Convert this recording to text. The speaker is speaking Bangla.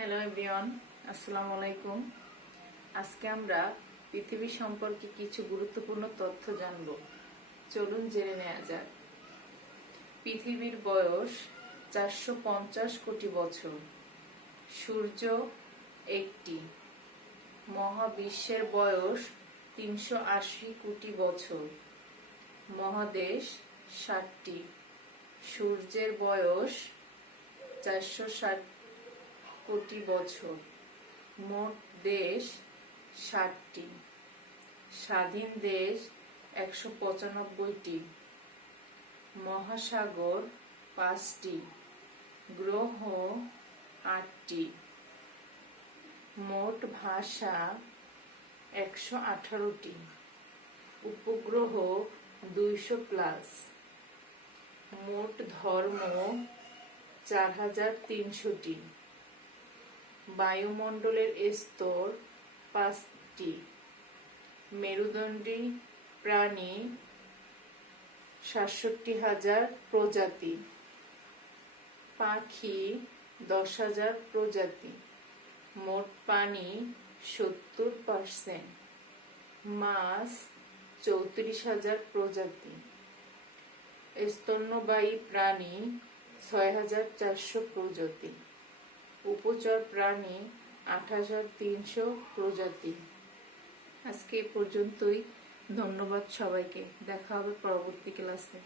হ্যালো এভরিওয়ান, আসসালামু আলাইকুম। আজকে আমরা পৃথিবী সম্পর্কে কিছু গুরুত্বপূর্ণ তথ্য জানব। চলুন জেনে নেওয়া যাক। পৃথিবীর বয়স 450 কোটি বছর। সূর্য একটি। মহাবিশ্বের বয়স 380 কোটি বছর। মহাদেশ 60টি। সূর্যের বয়স 460 কোটি বছর। মোট দেশ 60টি। স্বাধীন দেশ 195টি। মহাসাগর 5টি। গ্রহ 8টি। মোট ভাষা 118টি। উপগ্রহ 200+। মোট ধর্ম 4300টি। বায়ুমণ্ডলের স্তর 5টি। মেরুদণ্ডী প্রাণী 67,000 প্রজাতি। পাখি 10,000 প্রজাতি। মোট পানি 70%। মাছ 34,000 প্রজাতি। স্তন্যপায়ী প্রাণী 6,400 প্রজাতি। উভচর প্রাণী 8,300 প্রজাতি। আজকে এ পর্যন্তই। ধন্যবাদ সবাইকে। দেখা হবে পরবর্তী ক্লাসে।